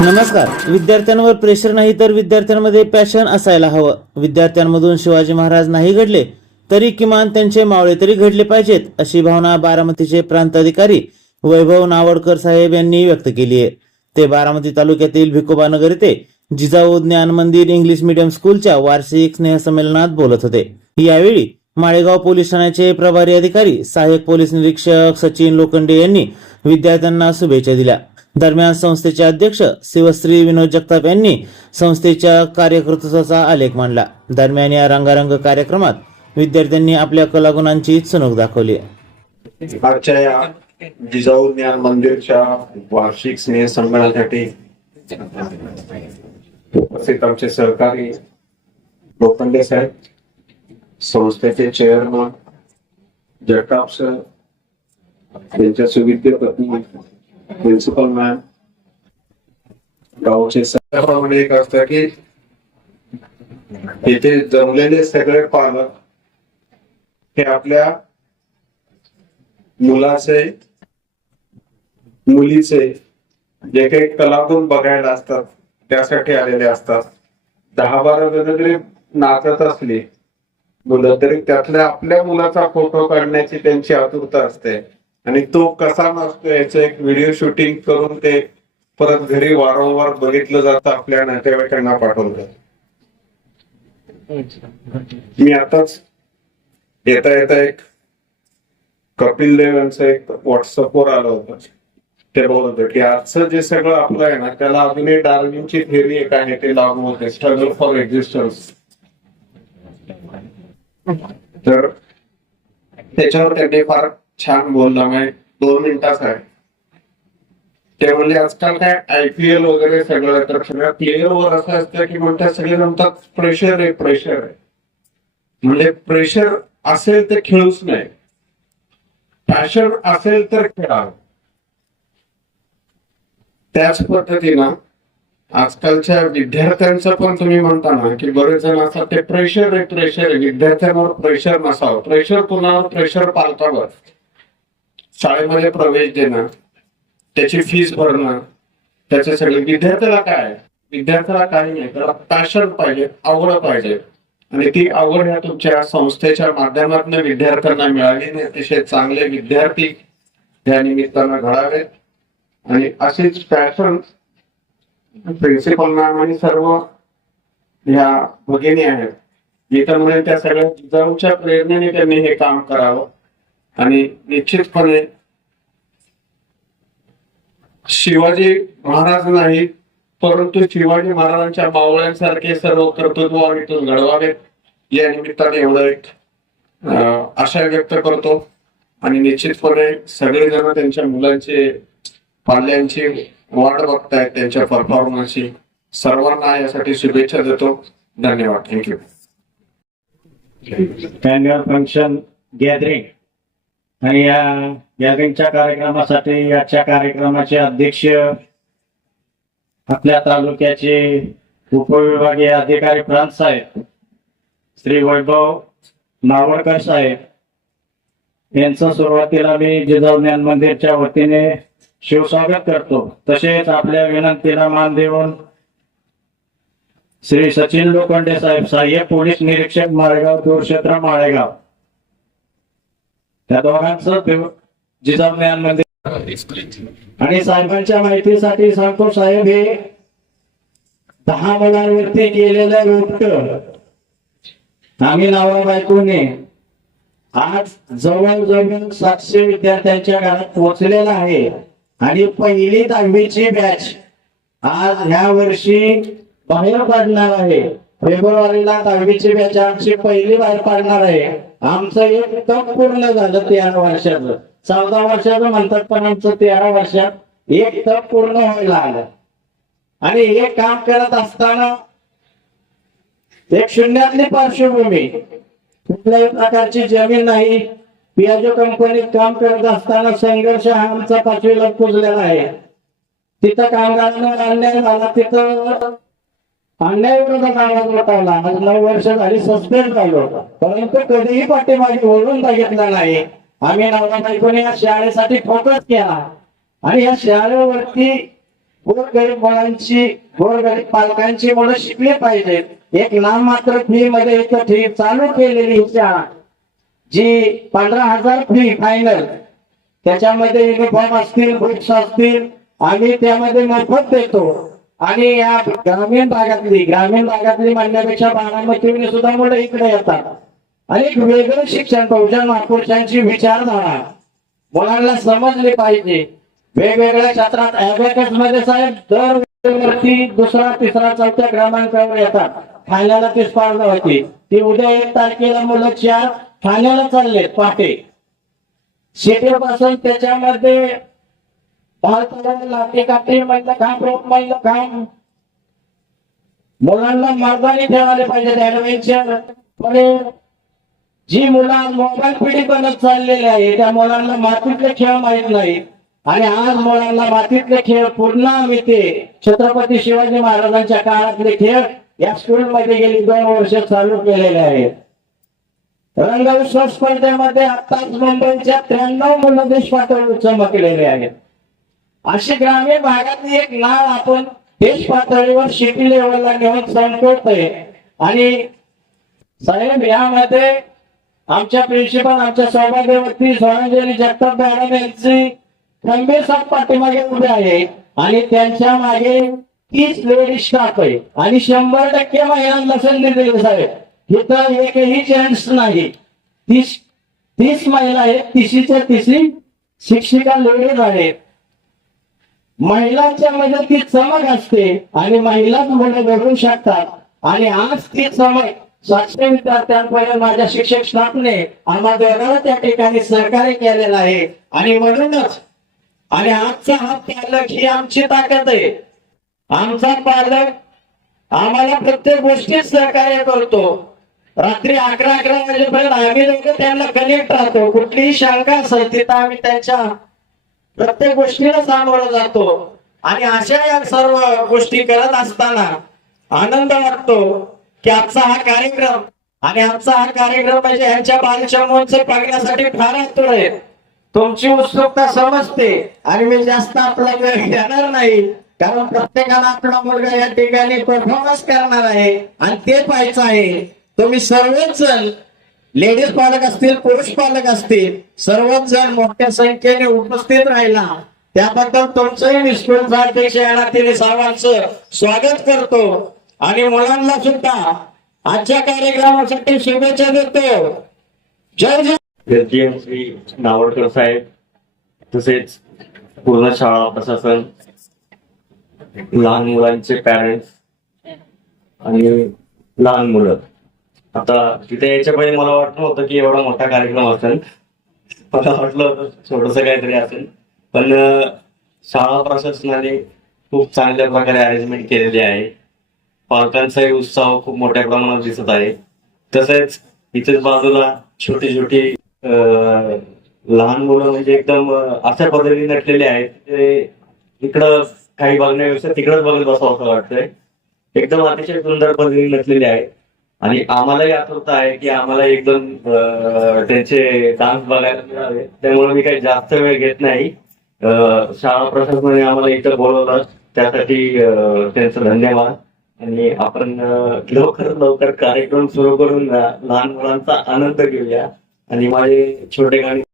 नमस्कार. विद्यार्थ्यांवर प्रेशर नाही तर विद्यार्थ्यांमध्ये पॅशन असायला हवं. विद्यार्थ्यांमधून शिवाजी महाराज नाही घडले तरी किमान त्यांचे मावळे तरी घडले पाहिजेत अशी भावना बारामतीचे प्रांत अधिकारी वैभव नावडकर साहेब यांनी व्यक्त केली आहे. ते बारामती तालुक्यातील भिकोबानगर येथे जिजाऊ ज्ञान मंदिर इंग्लिश मीडियम स्कूलच्या वार्षिक स्नेहसंमेलनात बोलत होते. यावेळी माळेगाव पोलीस ठाण्याचे प्रभारी अधिकारी सहाय्यक पोलीस निरीक्षक सचिन लोखंडे यांनी विद्यार्थ्यांना शुभेच्छा दिल्या. दरम्यान संस्थेचे अध्यक्ष शिवश्री विनोद जगताप यांनी संस्थेच्या कार्यकर्तृत्वाचा आलेख मांडला. दरम्यान या रंगारंग कार्यक्रमात विद्यार्थ्यांनी आपल्या कलागुणांची चणूक दाखवली. आजच्या या जिजाऊ ज्ञान मंदिरच्या वार्षिक स्नेह संमेलनासाठी उपस्थित आमचे सहकारी लोखंडे साहेब संस्थेचे चेअरमन जगताप सर त्यांच्या सुविद्य पत्नी प्रिन्सिपल मॅम गावचे सर्वप्रमाणे एक असतं की इथे जमलेले सगळे पालक हे आपल्या मुलाचे मुलीचे जे काही कलागुण बघायला असतात. त्यासाठी आलेले असतात. दहा बारा जण जरी नाचत असली मुलं तरी त्यातल्या आपल्या मुलाचा फोटो काढण्याची त्यांची आतुरता असते. आणि तो कसा नसतो याचं एक व्हिडिओ शूटिंग करून ते परत घरी वारंवार बघितलं जातं आपल्या नातेवाईकांना पाठवलं. मी आताच येता येता एक कपिल देव यांचं एक व्हॉट्सअपवर आलं होतं. ते बोलत होते की आजचं जे सगळं आपलं आहे ना त्याला अजूनही डार्विनची थेरी एक आहे ते लागू होते. स्ट्रगल फॉर एक्झिस्टन्स तर त्याच्यावर त्यांनी फार छान बोलला म्हणजे दोन मिनिटाच आहे. ते म्हणजे आजकाल काय आयपीएल वगैरे सगळं तर सगळ्या प्लेअरवर असं असतं की म्हणतात सगळे म्हणतात प्रेशर आहे प्रेशर आहे म्हणजे प्रेशर असेल तर खेळूच नाही. पॅशन असेल तर खेळा. त्याच पद्धतीनं आजकालच्या विद्यार्थ्यांचं पण तुम्ही म्हणता ना की बरेच जण असतात ते प्रेशर आहे प्रेशर आहे विद्यार्थ्यांवर प्रेशर नसावं. प्रेशर कुणावर? प्रेशर पालतावं शाळेमध्ये प्रवेश देणं त्याची फीस भरणं त्याचे सगळे विद्यार्थ्याला काय आहे? विद्यार्थ्याला काही नाही त्याला पॅशन पाहिजे आवड पाहिजे. आणि ती आवड ह्या तुमच्या संस्थेच्या माध्यमातून विद्यार्थ्यांना मिळाली आणि अतिशय चांगले विद्यार्थी या निमित्तानं घडावेत. आणि अशीच पॅशन प्रिन्सिपल मॅम आणि सर्व ह्या भगिनी आहेत. गीतामध्ये म्हणजे त्या सगळ्या जिजाऊच्या प्रेरणेने त्यांनी हे काम करावं. आणि निश्चितपणे शिवाजी महाराज नाही परंतु शिवाजी महाराजांच्या मावळ्यांसारखे सर्व कर्तृत्व आम्ही इथून घडवावेत या निमित्ताने एवढं एक आशा व्यक्त करतो. आणि निश्चितपणे सगळेजण त्यांच्या मुलांचे पाल्यांची वाट बघतायत त्यांच्या परफॉर्मन्सची. सर्वांना यासाठी शुभेच्छा देतो. धन्यवाद. थँक्यू. फंक्शन गॅदरिंग आणि या गॅदरिंगच्या कार्यक्रमासाठी आजच्या कार्यक्रमाचे अध्यक्ष आपल्या तालुक्याचे उपविभागीय अधिकारी प्रांत साहेब श्री वैभव नावडकर साहेब यांचं सुरुवातीला मी जिजाऊ ज्ञान मंदिरच्या वतीने शिवस्वागत करतो. तसेच आपल्या विनंतीला मान देऊन श्री सचिन लोखंडे साहेब सहाय्यक पोलीस निरीक्षक माळेगाव दूरक्षेत्र माळेगाव. त्या दोघांचं देव- आणि साहेबांच्या माहितीसाठी सांगतो साहेब हे दहा मुलांवरती केलेलं रोपट आम्ही नावा बायकोने आज जवळजवळ सातशे विद्यार्थ्यांच्या घरात पोहोचलेला आहे. आणि पहिली दहावीची बॅच आज ह्या वर्षी बाहेर पडणार आहे. फेब्रुवारीला दहावीची बॅच आमची पहिली बाहेर पडणार आहे. आमचं एक टप पूर्ण झालं तेरा वर्षाचं. चौदा वर्षाचं म्हणतात पण आमचं तेरा वर्षात एक टप पूर्ण व्हायला आलं. आणि हे काम करत असताना एक शून्यातली पार्श्वभूमी कुठल्याही प्रकारची जमीन नाही. पियाजो कंपनीत काम करत असताना संघर्ष हा आमचा पाचवीला पुजलेला आहे. तिथं कामगारांना अन्याय झाला तिथं अन्याय विरोधात आवाज उठवला आज नऊ वर्ष झाली सस्पेंड झालो परंतु कधीही पाठीमागे ओढून बघितलं नाही. आम्ही नवरा बायकोने या शाळेसाठी फोकस केला. आणि या शाळेवरती गोरगरीब मुलांची गोरगरीब पालकांची मुलं शिकली पाहिजेत एक नाम मात्र फी मध्ये इथं फी चालू केलेली ही शाळा. जी पंधरा हजार फी फायनल त्याच्यामध्ये युनिफॉर्म असतील बुक्स असतील आम्ही त्यामध्ये मोफत देतो. आणि या ग्रामीण भागातली ग्रामीण भागातली म्हणण्यापेक्षा बारामतीने सुद्धा मुलं इकडे येतात. आणि एक वेगळं शिक्षण बहुजन महापुरुषांची विचारधारा मुलांना समजली पाहिजे. वेगवेगळ्या क्षेत्रात अबॅकसमध्ये साहेब दर वरती दुसरा तिसरा चौथ्या क्रमांकावर येतात. ठाण्याला ती स्पर्धा होती. ती उद्या एक तारखेला मुलं चार ठाण्याला चाललेत पहाटे. शेतीपासून त्याच्यामध्ये लाटे काटे महिला काम रोप महिला काम मुलांना मर्दानी ठेवायला पाहिजे ऍडव्हेंचर पण जी मुलं मोबाईल पिढी बनत चाललेली आहे त्या मुलांना मातीतले खेळ माहीत नाही. आणि आज मुलांना मातीतले खेळ पूर्ण मिळते. ते छत्रपती शिवाजी महाराजांच्या काळातले खेळ या स्कूलमध्ये गेली दोन वर्ष चालू केलेले आहेत रंगोत्सव स्पर्धेमध्ये आताच मुंबईच्या त्र्याण्णव मुलं देश पातळीवर चमकलेले आहेत. अशी ग्रामीण भागातली एक नाव आपण देश पातळीवर शेती लेवलला नेऊन करतोय. आणि साहेब यामध्ये आमच्या प्रिन्सिपल आमच्या सौभाग्यवती सोनांजली जगताप मॅडम यांची खंबीर पाठीमागे उभे आहे. आणि त्यांच्या मागे तीस लेडीज स्टाफ आहे. आणि शंभर टक्के महिलांना संधी दिली साहेब. इथं एकही जेंट्स नाही. तीस तीस महिला आहेत. तिशीच्या तिशी शिक्षिका लेडीज आहेत. महिलांच्या मध्ये ती चमक असते आणि महिलाच तुम्हाला घडवू शकतात. आणि आज ती चमक सातशे विद्यार्थ्यांपर्यंत माझ्या शिक्षक स्टाफने आम्हा दोघांना त्या ठिकाणी सहकार्य केलेलं आहे. आणि म्हणूनच आणि आजचा हा पालक ही आमची ताकद आहे. आमचा पालक आम्हाला प्रत्येक गोष्टीत सहकार्य करतो. रात्री अकरा अकरा वाजेपर्यंत आम्ही लोक त्यांना कनेक्ट राहतो. कुठलीही शंका असेल तिथं आम्ही त्यांच्या प्रत्येक गोष्टीला सामोरा जातो. आणि अशा या सर्व गोष्टी करत असताना आनंद वाटतो की आजचा हा कार्यक्रम आणि आमचा हा कार्यक्रम म्हणजे यांच्या बालचमोत्सव पाहण्यासाठी फार आतुर आहे. तुमची उत्सुकता समजते आणि मी जास्त आपला वेळ घेणार नाही कारण प्रत्येकाला आपला मुलगा या ठिकाणी परफॉर्मन्स करणार आहे आणि ते पाहायचं आहे. तुम्ही सर्वच जण लेडीज पालक असतील पुरुष पालक असतील सर्वच जण मोठ्या संख्येने उपस्थित राहिला. त्याबद्दल तुमचंही मी स्कूलचा येणातील सर्वांचं स्वागत करतो. आणि मुलांना सुद्धा आजच्या कार्यक्रमासाठी शुभेच्छा देतो. जय जय. श्री नावडकर साहेब तसेच पूर्ण शाळा प्रशासन लहान मुलांचे पॅरेंट्स आणि लहान मुलं. आता तिथे यायच्या पहिले मला वाटलं होतं की एवढा मोठा कार्यक्रम असेल. मला वाटलं होतं छोटस काहीतरी असेल. पण शाळा प्रशासनाने खूप चांगल्या प्रकारे अरेंजमेंट केलेली आहे. पालकांचाही उत्साह खूप मोठ्या प्रमाणात दिसत आहे. तसेच इथेच बाजूला छोटी छोटी लहान मुलं म्हणजे एकदम अशा पद्धतीने नटलेले आहेत. ते इकडं काही बघण्यापेक्षा तिकडंच बघत बसावं असं वाटतंय. एकदम अतिशय सुंदर पद्धतीने नटलेले आहेत. आणि आम्हालाही आठवत आहे की आम्हाला एकदम अं, त्यांचे डान्स बघायला मिळावे त्यामुळे मी काही जास्त वेळ घेत नाही. शाळा प्रशासनाने आम्हाला इथं बोलवलं. त्यासाठी त्यांचं धन्यवाद. आणि आपण अं, लवकरात लवकर कार्यक्रम सुरू करून लहान मुलांचा आनंद घेऊया. आणि माझे छोटे गाणी